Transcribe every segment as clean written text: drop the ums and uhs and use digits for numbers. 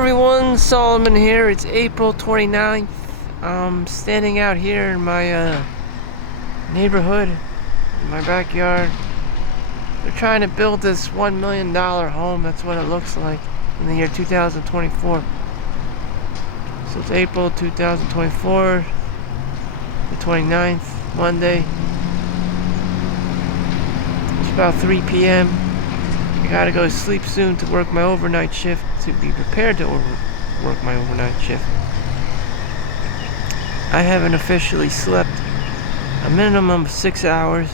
everyone, Solomon here. It's April 29th. I'm standing out here in my neighborhood, in my backyard. They're trying to build this $1 million home. That's what it looks like in the year 2024. So it's April 2024, the 29th, Monday. It's about 3 p.m. I gotta go to sleep soon to work my overnight shift, to be prepared to work my overnight shift. I haven't officially slept a minimum of 6 hours,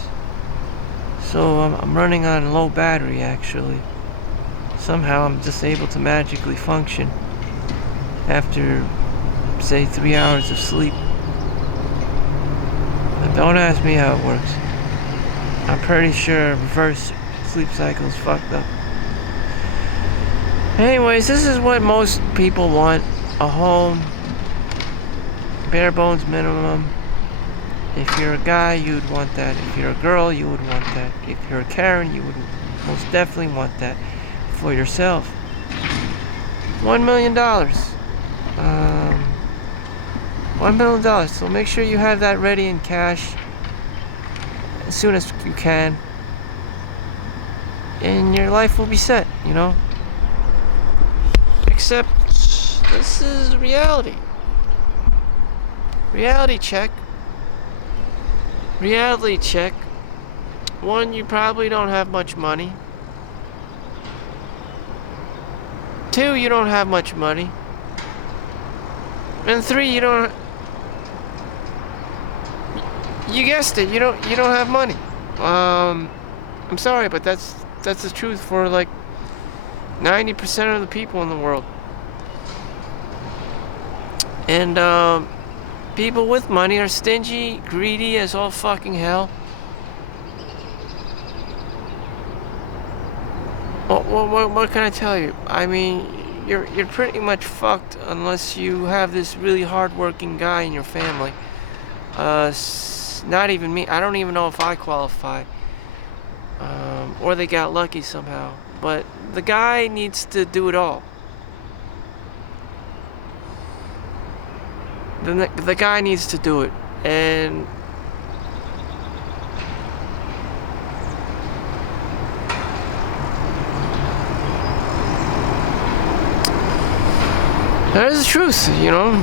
so I'm running on low battery actually. Somehow I'm just able to magically function after, say, 3 hours of sleep. But don't ask me how it works. I'm pretty sure reverse sleep cycle is fucked up. Anyways, this is what most people want. A home, bare bones minimum. If you're a guy, you'd want that. If you're a girl, you would want that. If you're a Karen, you would most definitely want that for yourself. $1 million. $1 million. So make sure you have that ready in cash as soon as you can, and your life will be set, you know. Except this is reality. Reality check. Reality check. 1, you probably don't have much money. 2, you don't have much money. And 3, you don't. You guessed it. You don't have money. I'm sorry, but that's the truth for like 90% of the people in the world. And people with money are stingy, greedy as all fucking hell. What can I tell you? I mean, you're pretty much fucked unless you have this really hard-working guy in your family. Not even me. I don't even know if I qualify. Or they got lucky somehow. But the guy needs to do it all. The guy needs to do it. And that is the truth, you know.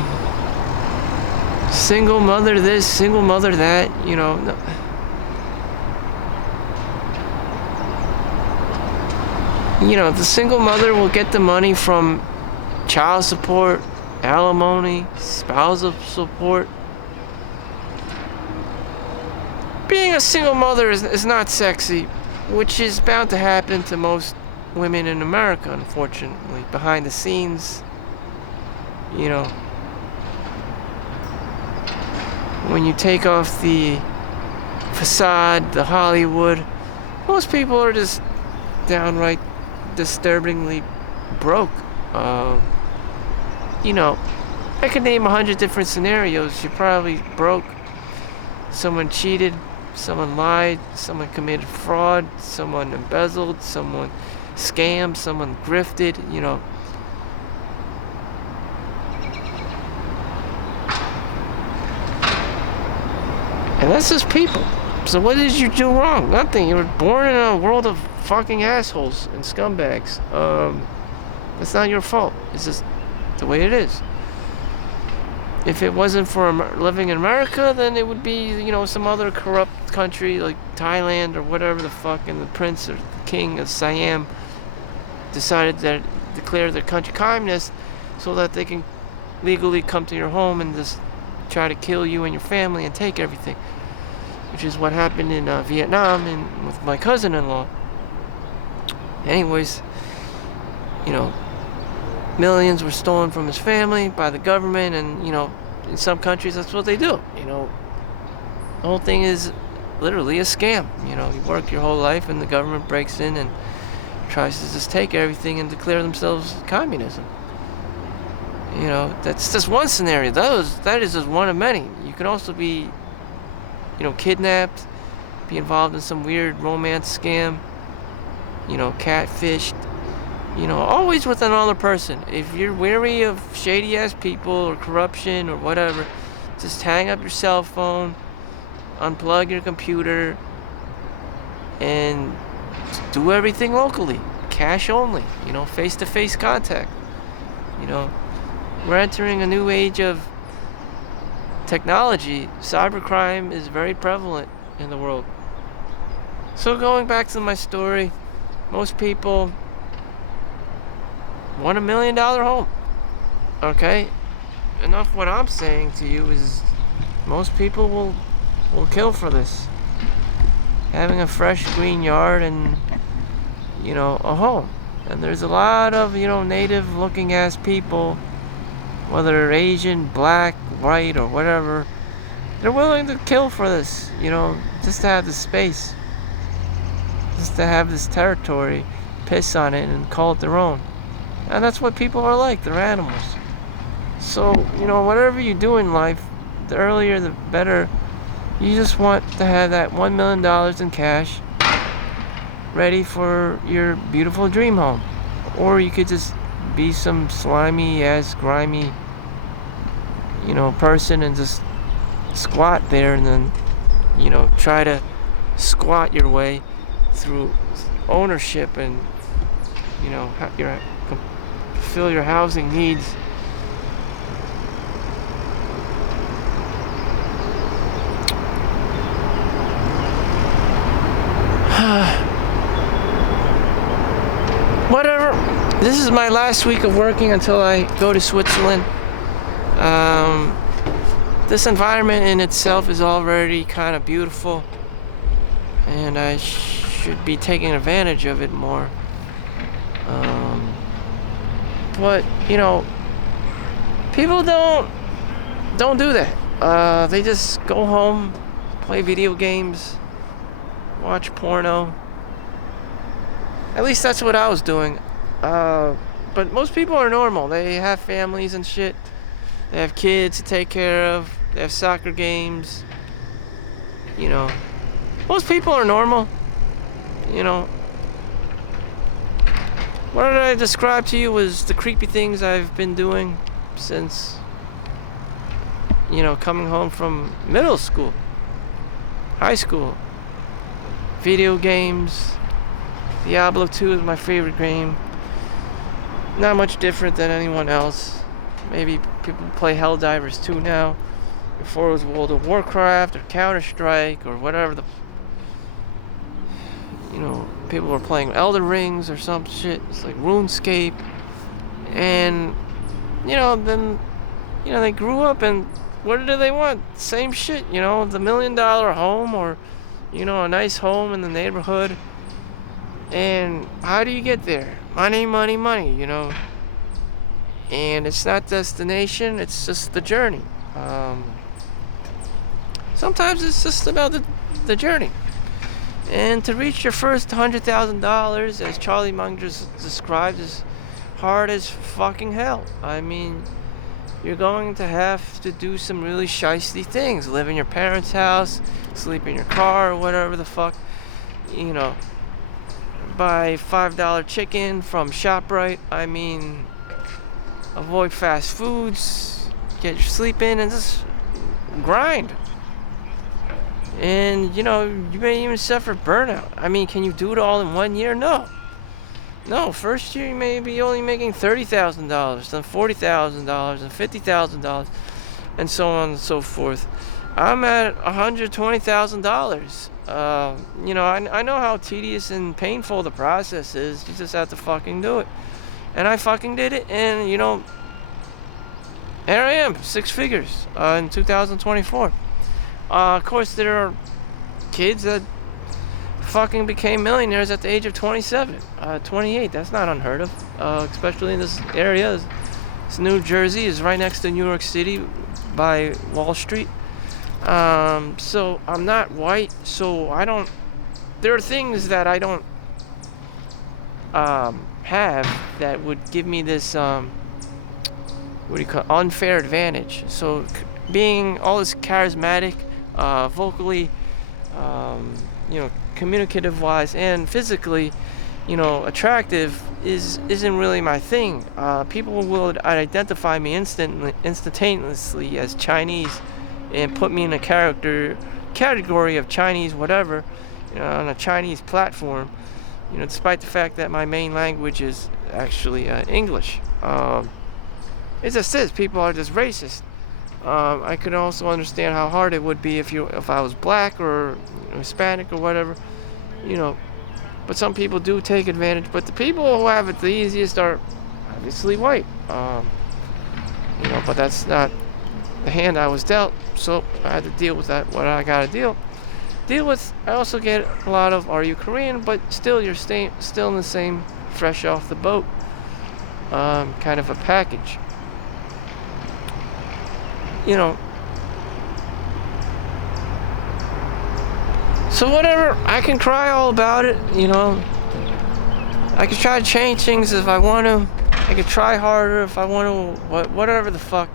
Single mother this, single mother that, you know. No. You know, the single mother will get the money from child support, alimony, spousal support. Being a single mother is not sexy, which is bound to happen to most women in America, unfortunately. Behind the scenes, you know, when you take off the facade, the Hollywood, most people are just downright disturbingly broke. You know, I could name 100 different scenarios. You're probably broke. Someone cheated, someone lied, someone committed fraud, someone embezzled, someone scammed, someone grifted, you know. And that's just people. So what did you do wrong? Nothing. You were born in a world of fucking assholes and scumbags. That's not your fault. It's just the way it is. If it wasn't for living in America, then it would be, you know, some other corrupt country like Thailand or whatever the fuck, and the prince or the king of Siam decided that declare their country communist so that they can legally come to your home and just try to kill you and your family and take everything, which is what happened in Vietnam and with my cousin-in-law. Anyways, you know, millions were stolen from his family by the government, and, you know, in some countries that's what they do. You know, the whole thing is literally a scam. You know, you work your whole life and the government breaks in and tries to just take everything and declare themselves communism. You know, that's just one scenario. That is just one of many. You can also be, you know, kidnapped, be involved in some weird romance scam, you know, catfished, Always with another person. If you're weary of shady ass people or corruption or whatever, just hang up your cell phone, unplug your computer, and do everything locally. Cash only, face-to-face contact. We're entering a new age of technology. Cybercrime is very prevalent in the world. So going back to my story, most people want $1 million home. Okay? Enough what I'm saying to you is most people will kill for this. Having a fresh green yard and a home. And there's a lot of native looking ass people, whether they're Asian, black, white, or whatever, they're willing to kill for this, just to have the space, just to have this territory, piss on it and call it their own. And that's what people are like. They're animals. So whatever you do in life, the earlier the better. You just want to have that $1 million in cash ready for your beautiful dream home. Or you could just be some slimy ass, grimy, person and just squat there and then, try to squat your way through ownership and, fulfill your housing needs. Whatever. This is my last week of working until I go to Switzerland. This environment in itself is already kind of beautiful, and I should be taking advantage of it more. But people don't do that. They just go home, play video games, watch porno. At least that's what I was doing. But most people are normal. They have families and shit. They have kids to take care of. They have soccer games. Most people are normal. What did I describe to you was the creepy things I've been doing since, coming home from middle school, high school. Video games. Diablo 2 is my favorite game. Not much different than anyone else. Maybe people play Helldivers 2 now. Before it was World of Warcraft or Counter-Strike or whatever people were playing Elder Rings or some shit. It's like RuneScape. And, then, they grew up and what do they want? Same shit, the $1 million home or, a nice home in the neighborhood. And how do you get there? Money, money, money, And it's not destination, it's just the journey. Sometimes it's just about the journey. And to reach your first $100,000, as Charlie Munger described, is hard as fucking hell. I mean, you're going to have to do some really shiesty things. Live in your parents' house, sleep in your car, or whatever the fuck, buy $5 chicken from ShopRite. I mean, avoid fast foods, get your sleep in, and just grind. And, you may even suffer burnout. I mean, can you do it all in 1 year? No. First year you may be only making $30,000, then $40,000, and $50,000, and so on and so forth. I'm at $120,000. I know how tedious and painful the process is. You just have to fucking do it. And I fucking did it, and, here I am, 6 figures, in 2024. Of course, there are kids that fucking became millionaires at the age of 27, 28. That's not unheard of, especially in this area. It's New Jersey is right next to New York City by Wall Street. So I'm not white, so there are things that I don't have that would give me this unfair advantage. So being all this charismatic, vocally, communicative wise and physically, attractive isn't really my thing. People will identify me instantaneously as Chinese, and put me in a category of Chinese whatever, on a Chinese platform. Despite the fact that my main language is actually English. It just is. People are just racist. I could also understand how hard it would be if I was black or Hispanic or whatever, you know. But some people do take advantage. But the people who have it the easiest are obviously white. But that's not the hand I was dealt. So I had to deal with that. What I gotta deal with. I also get a lot of, "Are you Korean?" But still, you're still in the same fresh off the boat kind of a package. So whatever, I can cry all about it. I can try to change things if I want to. I can try harder if I want to. Whatever the fuck.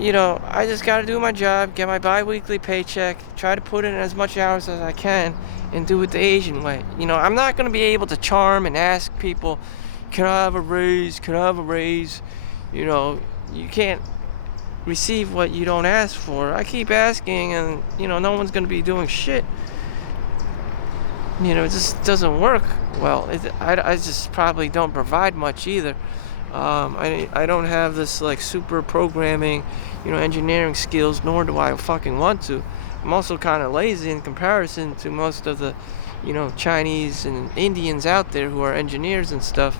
I just gotta do my job, get my bi-weekly paycheck, try to put in as much hours as I can, and do it the Asian way. I'm not gonna be able to charm and ask people, "Can I have a raise? Can I have a raise?" You can't receive what you don't ask for. I keep asking, and no one's gonna be doing shit. It just doesn't work well. I just probably don't provide much either. I don't have this like super programming, engineering skills, nor do I fucking want to. I'm also kind of lazy in comparison to most of the, Chinese and Indians out there who are engineers and stuff.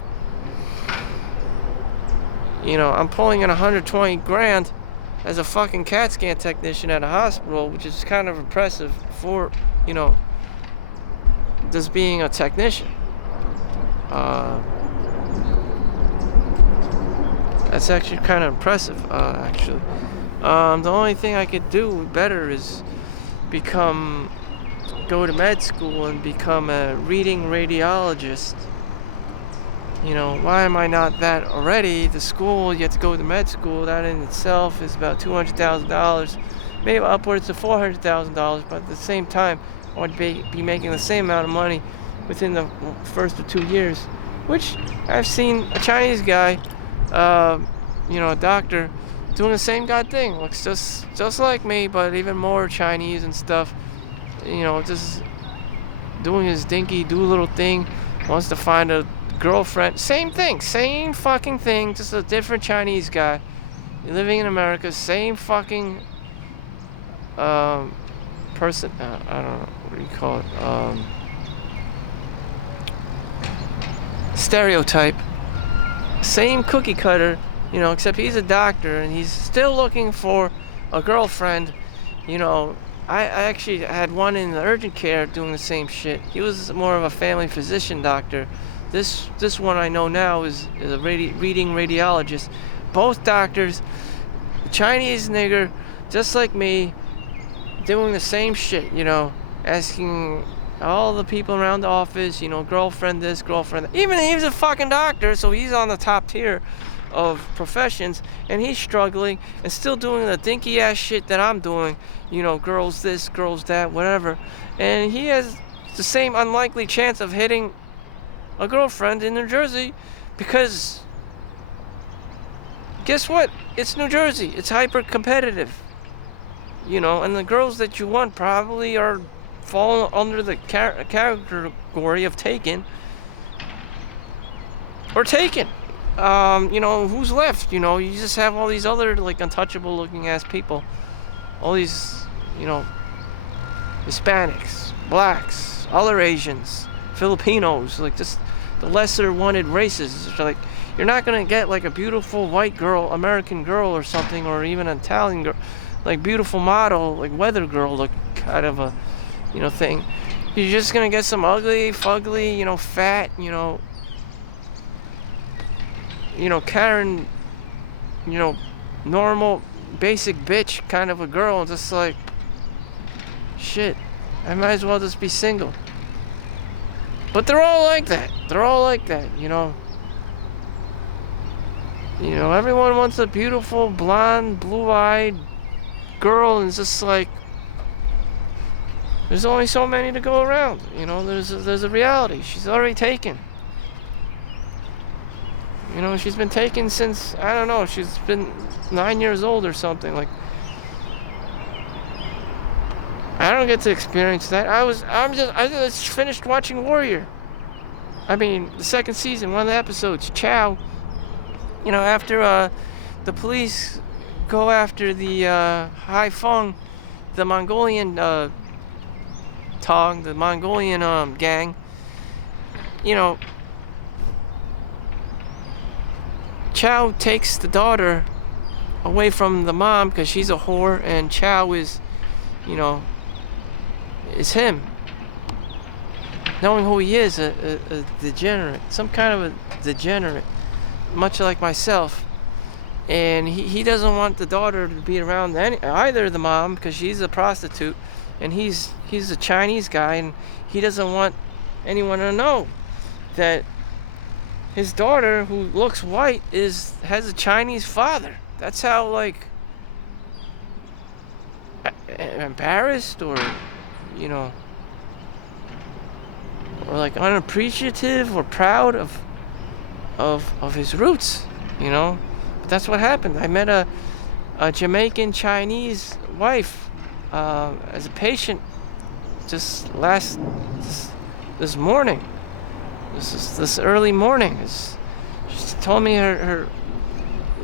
I'm pulling in 120 grand as a fucking CAT scan technician at a hospital, which is kind of impressive for, just being a technician. That's actually kind of impressive, actually. The only thing I could do better is go to med school and become a reading radiologist. Why am I not that already? The school, you have to go to med school. That in itself is about $200,000, maybe upwards of $400,000. But at the same time, I would be making the same amount of money within the first of 2 years, which I've seen a Chinese guy, a doctor, doing the same god thing. Looks just like me, but even more Chinese and stuff. Just doing his dinky Doolittle thing. Wants to find a girlfriend. Same thing, same fucking thing. Just a different Chinese guy living in America. Same fucking person. I don't know what do you call it. Stereotype. Same cookie cutter. Except he's a doctor and he's still looking for a girlfriend. I actually had one in the urgent care doing the same shit. He was more of a family physician doctor. This one I know now is a reading radiologist. Both doctors, Chinese nigger, just like me, doing the same shit, asking all the people around the office, girlfriend this, girlfriend that. Even he's a fucking doctor, so he's on the top tier of professions, and he's struggling and still doing the dinky ass shit that I'm doing, girls this, girls that, whatever. And he has the same unlikely chance of hitting a girlfriend in New Jersey because guess what? It's New Jersey. It's hyper competitive. And the girls that you want probably fall under the category of taken or taken. Who's left? You just have all these other like untouchable looking ass people. All these, Hispanics, blacks, other Asians, Filipinos, like just the lesser wanted races. It's like you're not gonna get like a beautiful white girl, American girl or something, or even an Italian girl, like beautiful model, like weather girl look kind of a, thing. You're just gonna get some ugly, fugly, fat, Karen, normal, basic bitch kind of a girl, and just like, shit, I might as well just be single. But they're all like that. Everyone wants a beautiful, blonde, blue-eyed girl, and it's just like, There's only so many to go around. You know, there's a reality. She's already taken. You know, she's been taken since, I don't know, she's been 9 years old or something. Like, I don't get to experience that. I just finished watching Warrior. I mean, the second season, one of the episodes, Chau. You know, after the police go after the Hai Feng, the Mongolian Tong, the Mongolian gang. You know, Chau takes the daughter away from the mom because she's a whore, and Chau is, you know, is him. Knowing who he is, a degenerate, some kind of a degenerate, much like myself. And he doesn't want the daughter to be around either the mom because she's a prostitute, and he's a Chinese guy, and he doesn't want anyone to know that his daughter, who looks white, has a Chinese father. That's how, like, embarrassed or, you know, or like unappreciative or proud of his roots, you know. But that's what happened. I met a Jamaican Chinese wife as a patient just this morning. This early morning. She told me her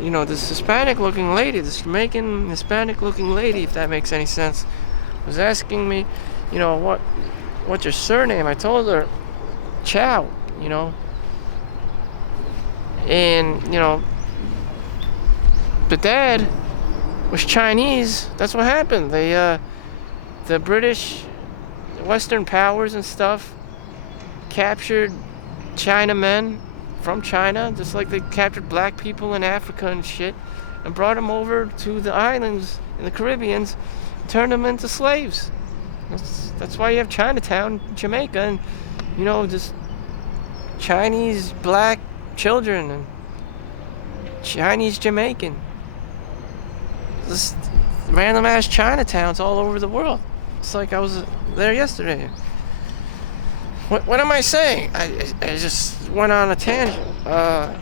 you know, this Hispanic looking lady, this Jamaican Hispanic looking lady, if that makes any sense, was asking me, you know, what's your surname? I told her Chau, you know. And, you know, the dad was Chinese. That's what happened. The British, Western powers and stuff captured Chinamen from China, just like they captured black people in Africa and shit, and brought them over to the islands in the Caribbean, turned them into slaves. That's why you have Chinatown, Jamaica, and, you know, just Chinese black children and Chinese Jamaican. Just random ass Chinatowns all over the world. It's like I was there yesterday. What am I saying? I just went on a tangent. I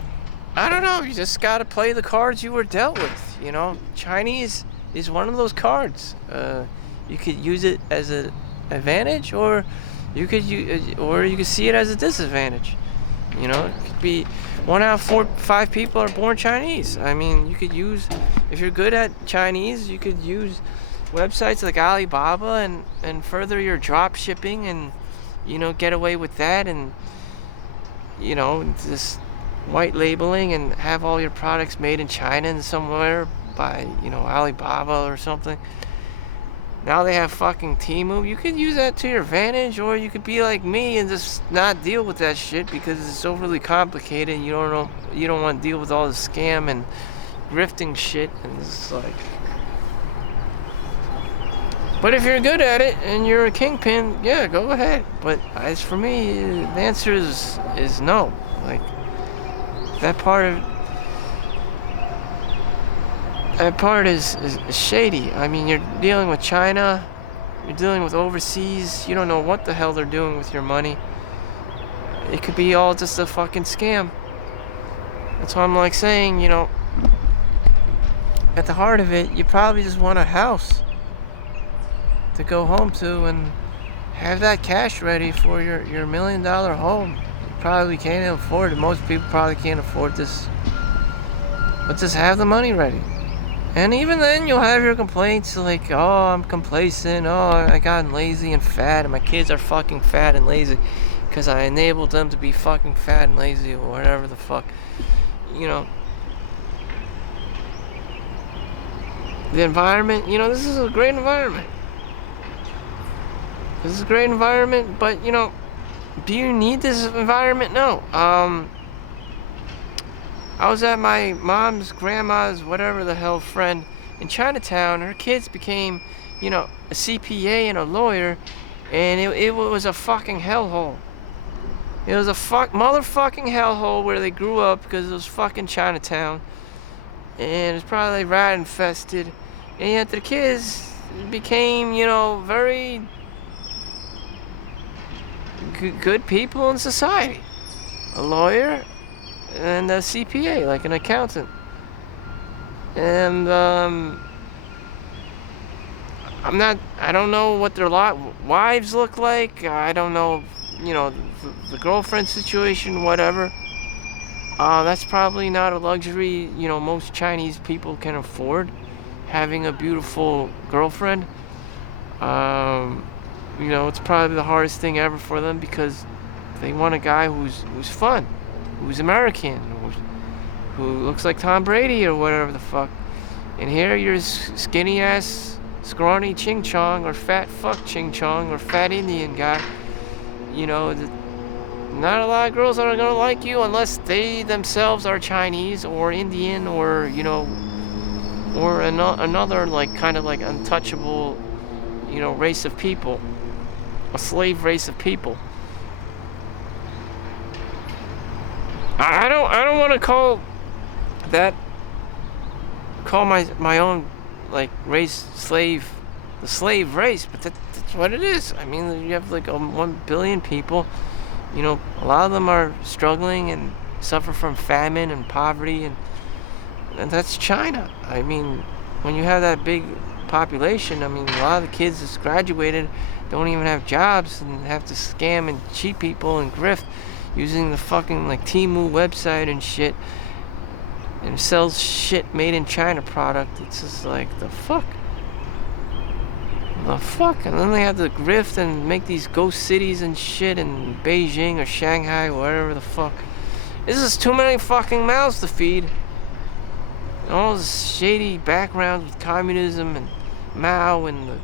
don't know. You just gotta play the cards you were dealt with. You know, Chinese is one of those cards. You could use it as an advantage, or you could see it as a disadvantage. You know, it could be 1 out of 5 people are born Chinese. I mean, you could use, if you're good at Chinese, you could use websites like Alibaba and further your drop shipping and, you know, get away with that, and, you know, just white labeling and have all your products made in China and somewhere by, you know, Alibaba or something. Now they have fucking Temu. You could use that to your advantage, or you could be like me and just not deal with that shit because it's overly complicated and you don't want to deal with all the scam and grifting shit, and it's like. But if you're good at it and you're a kingpin, yeah, go ahead. But as for me, the answer is no. Like, that part is shady. I mean, you're dealing with China, you're dealing with overseas, you don't know what the hell they're doing with your money. It could be all just a fucking scam. That's why I'm like saying, you know, at the heart of it, you probably just want a house to go home to and have that cash ready for your $1 million home. You probably can't afford it. Most people probably can't afford this. But just have the money ready. And even then, you'll have your complaints like, oh, I'm complacent, oh, I got lazy and fat, and my kids are fucking fat and lazy because I enabled them to be fucking fat and lazy, or whatever the fuck. You know, the environment, you know, this is a great environment. This is a great environment, but, you know, do you need this environment? No. I was at my mom's grandma's whatever the hell friend in Chinatown. Her kids became, you know, a CPA and a lawyer, and it was a fucking hellhole. It was a motherfucking hellhole where they grew up because it was fucking Chinatown, and it's probably rat infested, and yet the kids became, you know, very good people in society. A lawyer and a CPA, like an accountant. And I don't know what their wives look like. I don't know, the girlfriend situation, whatever. That's probably not a luxury, most Chinese people can afford, having a beautiful girlfriend. It's probably the hardest thing ever for them because they want a guy who's fun, who's American, who looks like Tom Brady or whatever the fuck. And here you're skinny ass, scrawny Ching Chong or fat fuck Ching Chong or fat Indian guy. Not a lot of girls are gonna like you unless they themselves are Chinese or Indian or or another like kind of like untouchable, race of people, a slave race of people. I don't want to call my own like race the slave race, but that's what it is. I mean, you have like 1 billion people. A lot of them are struggling and suffer from famine and poverty, and that's China. I mean, when you have that big population, I mean, a lot of the kids that's graduated don't even have jobs and have to scam and cheat people and grift using the fucking like Temu website and shit, and sells shit made in China product. It's just like, the fuck? And then they have to grift and make these ghost cities and shit in Beijing or Shanghai, whatever the fuck. This is too many fucking mouths to feed. And all this shady backgrounds with communism and Mao and the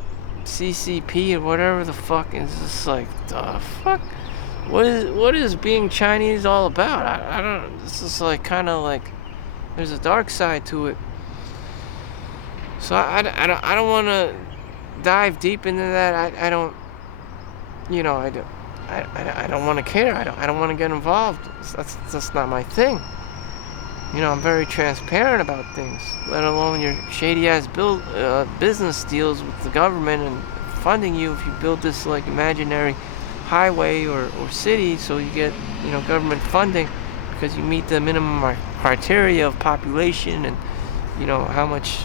CCP or whatever the fuck. It's just like, the fuck? What is being Chinese all about? I don't. This is like kind of like there's a dark side to it. So I don't want to dive deep into that. I don't want to care. I don't want to get involved. That's not my thing. I'm very transparent about things, let alone your shady ass business deals with the government and funding you if you build this like imaginary highway or city, so you get government funding because you meet the minimum criteria of population and how much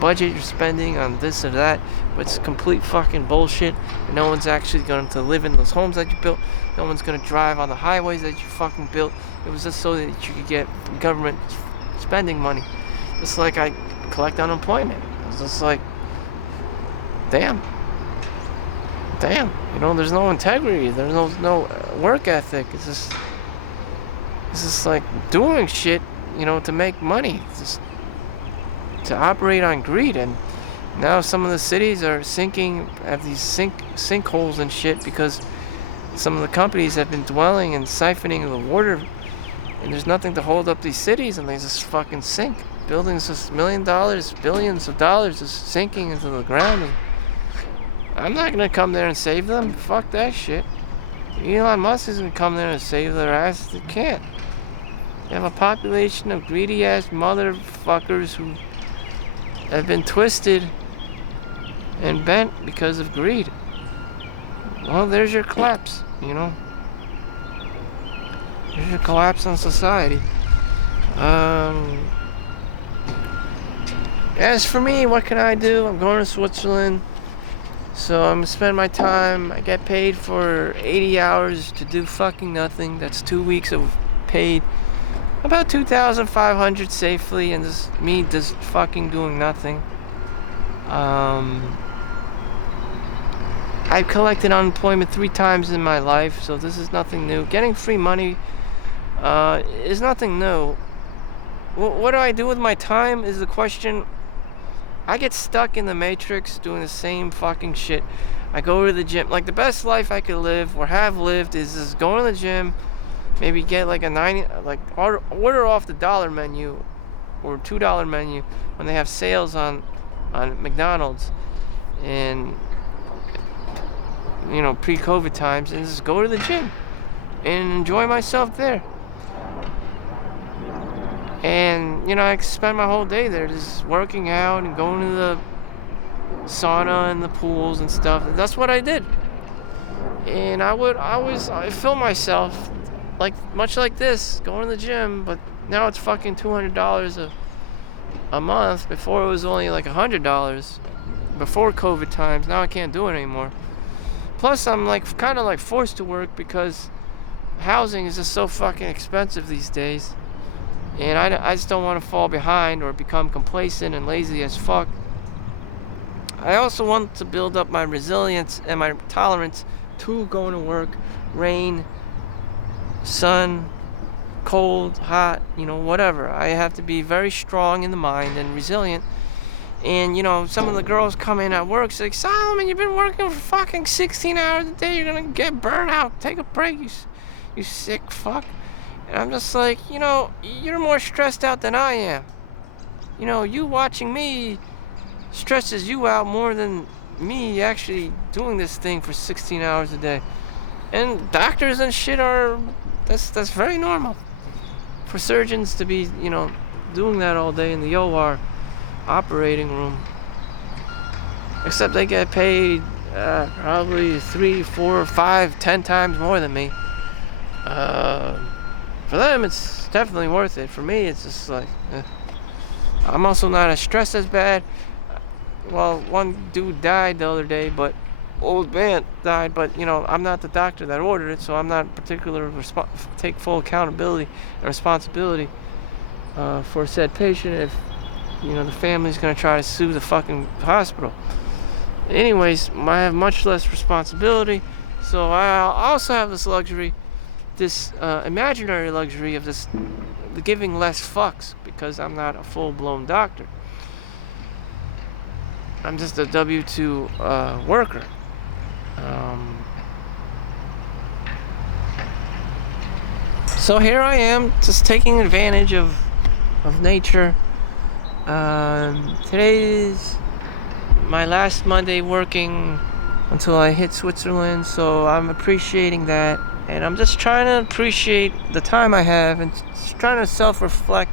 budget you're spending on this or that, but it's complete fucking bullshit, and no one's actually going to live in those homes that you built. No one's going to drive on the highways that you fucking built. It was just so that you could get government spending money. It's like I collect unemployment. It's just like, damn, there's no integrity, there's no work ethic. It's just like doing shit, to make money. It's just to operate on greed. And now some of the cities are have these sinkholes and shit because some of the companies have been dwelling and siphoning the water, and there's nothing to hold up these cities, and they just fucking sink. Buildings just $1 million, billions of dollars just sinking into the ground, and I'm not gonna come there and save them. Fuck that shit. Elon Musk isn't gonna come there and save their ass. They can't. You have a population of greedy ass motherfuckers who have been twisted and bent because of greed. Well, there's your collapse, There's your collapse on society. As for me, what can I do? I'm going to Switzerland, so I'm gonna spend my time. I get paid for 80 hours to do fucking nothing. That's 2 weeks of paid. About 2,500 safely, and just fucking doing nothing. I've collected unemployment 3 times in my life, so this is nothing new. Getting free money is nothing new. What do I do with my time is the question. I get stuck in the matrix doing the same fucking shit. I go to the gym. Like, the best life I could live or have lived is just going to the gym, maybe get like order off the $1 menu or $2 menu when they have sales on McDonald's and pre-COVID times, and just go to the gym and enjoy myself there. And I spend my whole day there just working out and going to the sauna and the pools and stuff. And that's what I did. And I feel myself like much like this, going to the gym, but now it's fucking $200 a month. Before it was only like $100 before COVID times. Now I can't do it anymore. Plus I'm like kind of like forced to work because housing is just so fucking expensive these days. And I just don't want to fall behind or become complacent and lazy as fuck. I also want to build up my resilience and my tolerance to going to work, rain, sun, cold, hot, whatever. I have to be very strong in the mind and resilient. And, some of the girls come in at work, say, Solomon, you've been working for fucking 16 hours a day. You're going to get burned out. Take a break, you sick fuck. And I'm just like, you're more stressed out than I am. You watching me stresses you out more than me actually doing this thing for 16 hours a day. And doctors and shit that's very normal. For surgeons to be, doing that all day in the OR operating room. Except they get paid probably 3, 4, 5, 10 times more than me. For them, it's definitely worth it. For me, it's just like, I'm also not as stressed as bad. Well, one dude died the other day, but old man died. But I'm not the doctor that ordered it, so I'm not particular take full accountability and responsibility for said patient. If the family's gonna try to sue the fucking hospital. Anyways, I have much less responsibility, so I also have this luxury. This imaginary luxury of giving less fucks because I'm not a full-blown doctor. I'm just a W-2 worker. So here I am, just taking advantage of nature. Today is my last Monday working until I hit Switzerland, so I'm appreciating that. And I'm just trying to appreciate the time I have and just trying to self-reflect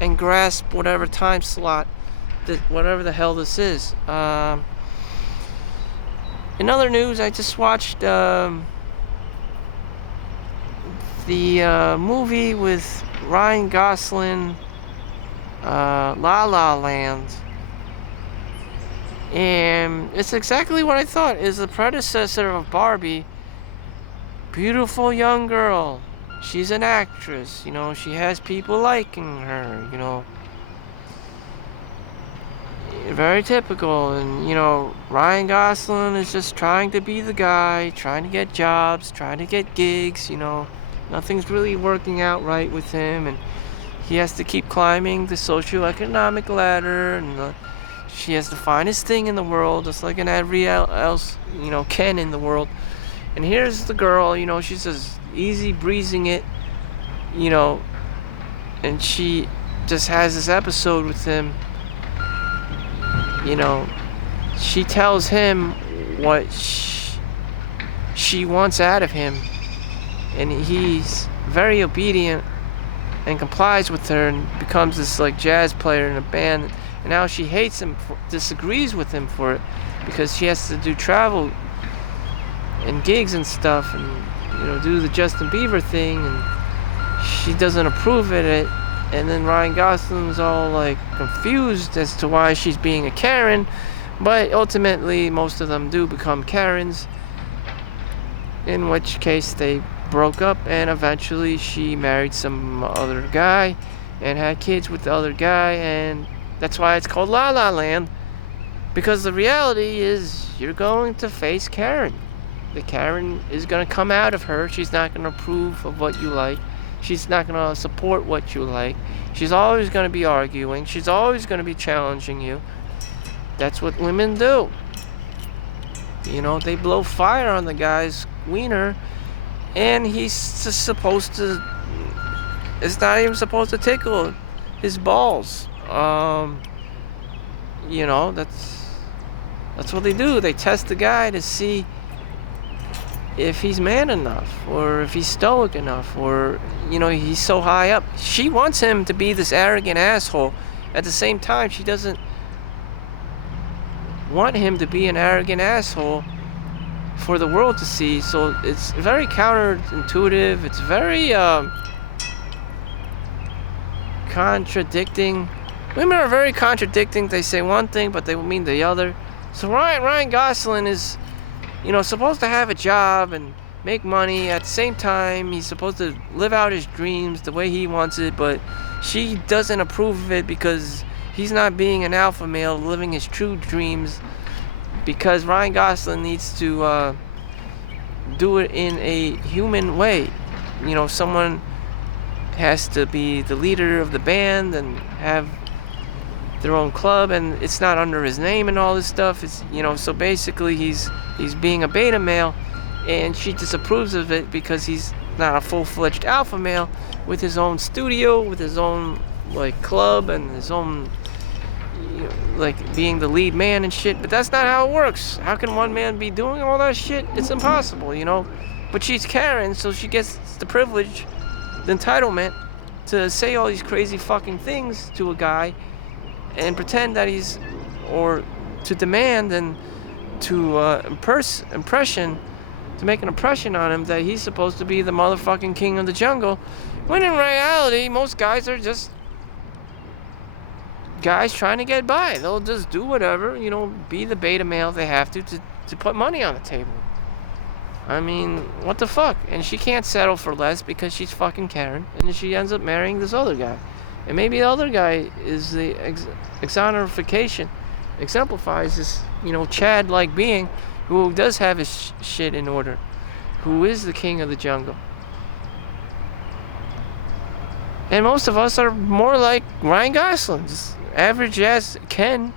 and grasp whatever time slot, whatever the hell this is. In other news, I just watched the movie with Ryan Gosling, La La Land. And it's exactly what I thought. Is the predecessor of Barbie. Beautiful young girl. She's an actress, she has people liking her, Very typical. And, Ryan Gosling is just trying to be the guy, trying to get jobs, trying to get gigs, Nothing's really working out right with him, and he has to keep climbing the socioeconomic ladder, and she has to find his thing in the world, just like in every else, can in the world. And here's the girl, she's just easy breezing it, and she just has this episode with him, she tells him what she wants out of him, and he's very obedient and complies with her and becomes this like jazz player in a band. And now she hates him, disagrees with him for it, because she has to do travel and gigs and stuff, and do the Justin Bieber thing, and she doesn't approve of it. And then Ryan Gosling's all like confused as to why she's being a Karen, but ultimately most of them do become Karens, in which case they broke up, and eventually she married some other guy and had kids with the other guy, and that's why it's called La La Land, because the reality is you're going to face Karen. The Karen is going to come out of her. She's not going to approve of what you like. She's not going to support what you like. She's always going to be arguing. She's always going to be challenging you. That's what women do. They blow fire on the guy's wiener, and he's just supposed to, it's not even supposed to tickle his balls. That's what they do. They test the guy to see if he's man enough, or if he's stoic enough, or he's so high up. She wants him to be this arrogant asshole. At the same time, she doesn't want him to be an arrogant asshole for the world to see. So it's very counterintuitive. It's very contradicting. Women are very contradicting. They say one thing, but they mean the other. So Ryan Gosling is, supposed to have a job and make money. At the same time, he's supposed to live out his dreams the way he wants it, but she doesn't approve of it because he's not being an alpha male, living his true dreams, because Ryan Gosling needs to do it in a human way. Someone has to be the leader of the band and have their own club, and it's not under his name and all this stuff. It's so basically he's being a beta male, and she disapproves of it because he's not a full-fledged alpha male with his own studio, with his own club, and his own being the lead man and shit. But that's not how it works. How can one man be doing all that shit? It's impossible, But she's Karen, so she gets the privilege, the entitlement to say all these crazy fucking things to a guy and pretend that or to demand and to make an impression on him that he's supposed to be the motherfucking king of the jungle, when in reality most guys are just guys trying to get by. They'll just do whatever, be the beta male if they have to put money on the table. I mean, what the fuck? And she can't settle for less because she's fucking Karen, and she ends up marrying this other guy. And maybe the other guy is the exemplifies this, Chad-like being who does have his shit in order, who is the king of the jungle. And most of us are more like Ryan Gosling, just average ass Ken,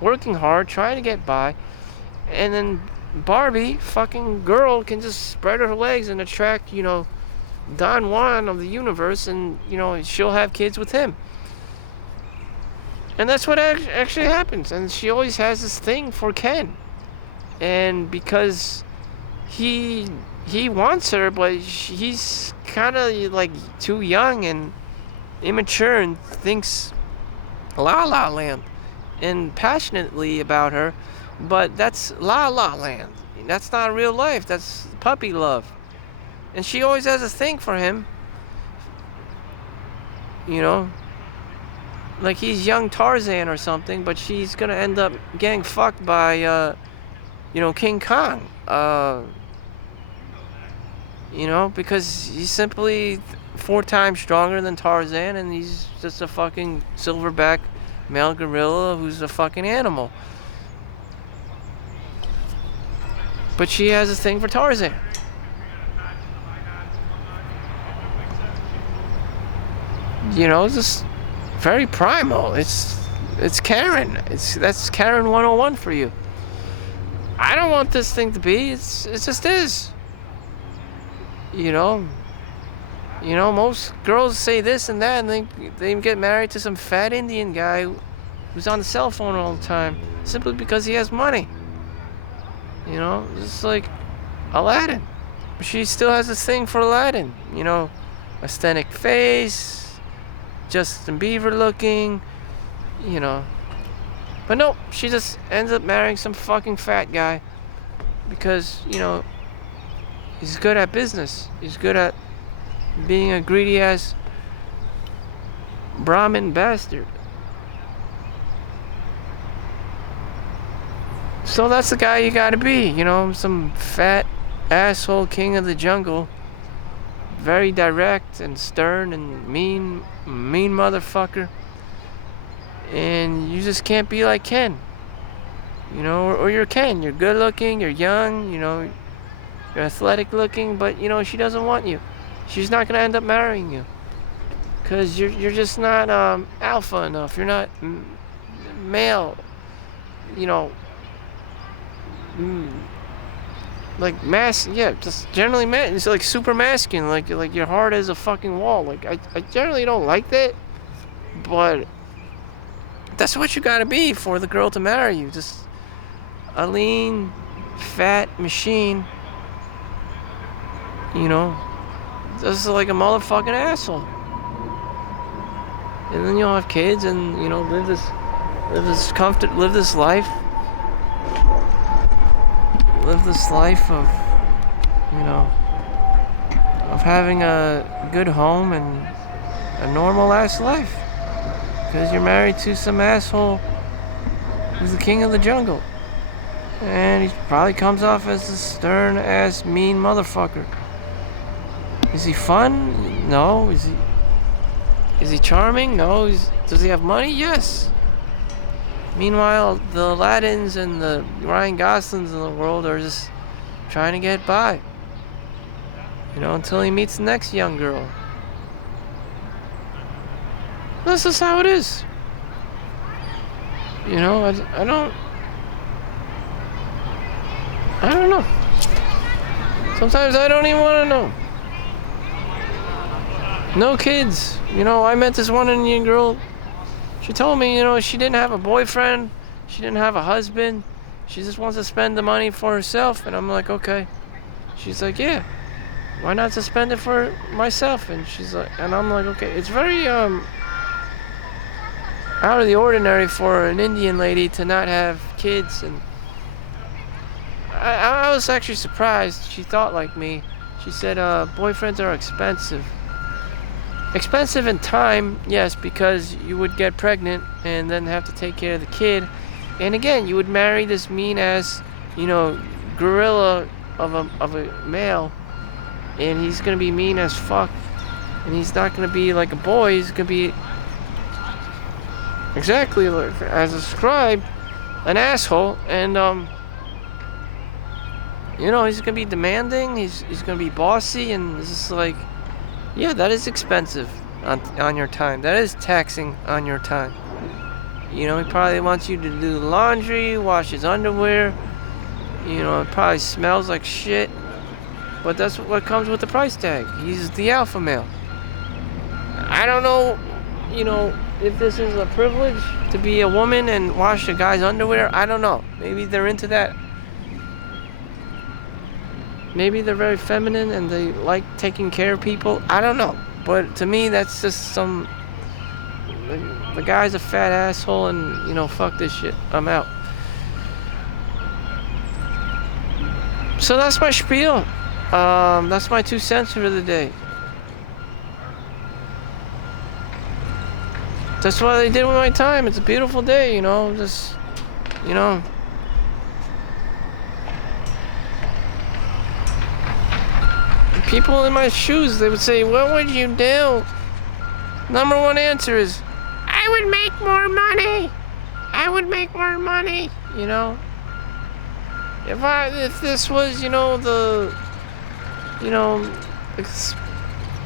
working hard, trying to get by, and then Barbie, fucking girl, can just spread her legs and attract, Don Juan of the universe, and, she'll have kids with him. And that's what actually happens. And she always has this thing for Ken. And because he wants her, but he's kind of too young and immature and thinks La La Land and passionately about her, but that's La La Land. That's not real life. That's puppy love. And she always has a thing for him, like he's young Tarzan or something, but she's gonna end up getting fucked by King Kong, because he's simply 4 times stronger than Tarzan, and he's just a fucking silverback male gorilla who's a fucking animal. But she has a thing for Tarzan. It's just very primal. It's Karen. That's Karen 101 for you. I don't want this thing to be. It just is. Most girls say this and that, and they get married to some fat Indian guy who's on the cell phone all the time simply because he has money. Just like Aladdin. She still has this thing for Aladdin. Aesthetic face, Justin Bieber looking, But no, she just ends up marrying some fucking fat guy because, he's good at business. He's good at being a greedy ass Brahmin bastard. So that's the guy you gotta be, some fat asshole king of the jungle. Very direct and stern and mean motherfucker. And you just can't be like Ken. Or you're Ken. You're good looking, you're young, you're athletic looking, but she doesn't want you. She's not gonna end up marrying you. Cause you're just not alpha enough. You're not male. Just generally man. It's like super masculine. Like your heart is a fucking wall. I generally don't like that, but that's what you gotta be for the girl to marry you. Just a lean, fat machine. Just like a motherfucking asshole. And then you'll have kids and live this life. live this life of, of having a good home and a normal ass life. Because you're married to some asshole who's the king of the jungle. And he probably comes off as a stern ass mean motherfucker. Is he fun? No. Is he charming? No. Does he have money? Yes. Meanwhile, the Aladdins and the Ryan Goslings in the world are just trying to get by. Until he meets the next young girl. This is how it is. I don't know. Sometimes I don't even want to know. No kids. I met this one Indian girl. She told me, she didn't have a boyfriend. She didn't have a husband. She just wants to spend the money for herself. And I'm like, okay. She's like, yeah. Why not just spend it for myself? And I'm like, okay. It's very out of the ordinary for an Indian lady to not have kids. And I was actually surprised. She thought like me. She said, boyfriends are expensive. Expensive in time, yes, because you would get pregnant and then have to take care of the kid. And again, you would marry this mean-ass, gorilla of a male. And he's going to be mean as fuck. And he's not going to be like a boy. He's going to be exactly like, as described, an asshole. And, he's going to be demanding. He's going to be bossy. And it's just like, yeah, that is expensive on your time. That is taxing on your time. He probably wants you to do the laundry, wash his underwear. It probably smells like shit. But that's what comes with the price tag. He's the alpha male. I don't know, if this is a privilege to be a woman and wash a guy's underwear. I don't know. Maybe they're into that. Maybe they're very feminine and they like taking care of people. I don't know. But to me, that's just the guy's a fat asshole and, fuck this shit. I'm out. So that's my spiel. That's my 2 cents for the day. That's what I did with my time. It's a beautiful day, just, people in my shoes, they would say, what would you do? Number one answer is, I would make more money. I would make more money, If this was,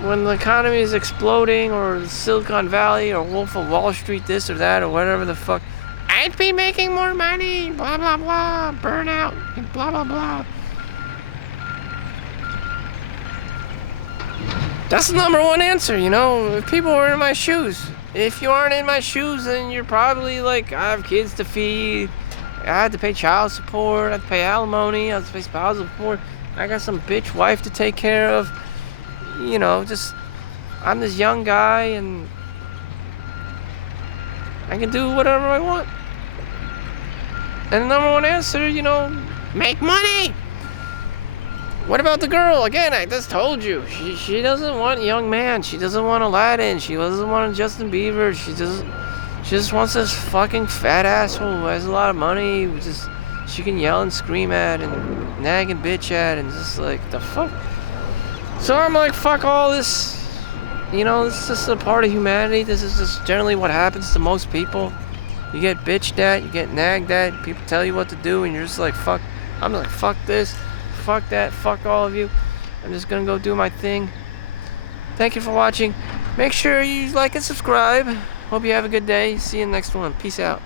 when the economy is exploding, or Silicon Valley, or Wolf of Wall Street, this or that, or whatever the fuck, I'd be making more money, blah, blah, blah, burnout, blah, blah, blah. That's the number one answer, if people were in my shoes. If you aren't in my shoes, then you're probably like, I have kids to feed, I had to pay child support, I had to pay alimony, I had to pay spousal support, I got some bitch wife to take care of, I'm this young guy and I can do whatever I want. And the number one answer, make money. What about the girl? Again, I just told you. She doesn't want a young man. She doesn't want Aladdin. She doesn't want a Justin Bieber. She just wants this fucking fat asshole who has a lot of money. Who she can yell and scream at and nag and bitch at and just like, the fuck? So I'm like, fuck all this. This is just a part of humanity. This is just generally what happens to most people. You get bitched at, you get nagged at, people tell you what to do, and you're just like, fuck. I'm like, fuck this. Fuck that, fuck all of you. I'm just gonna go do my thing. Thank you for watching. Make sure you like and subscribe. Hope you have a good day. See you in the next one. Peace out.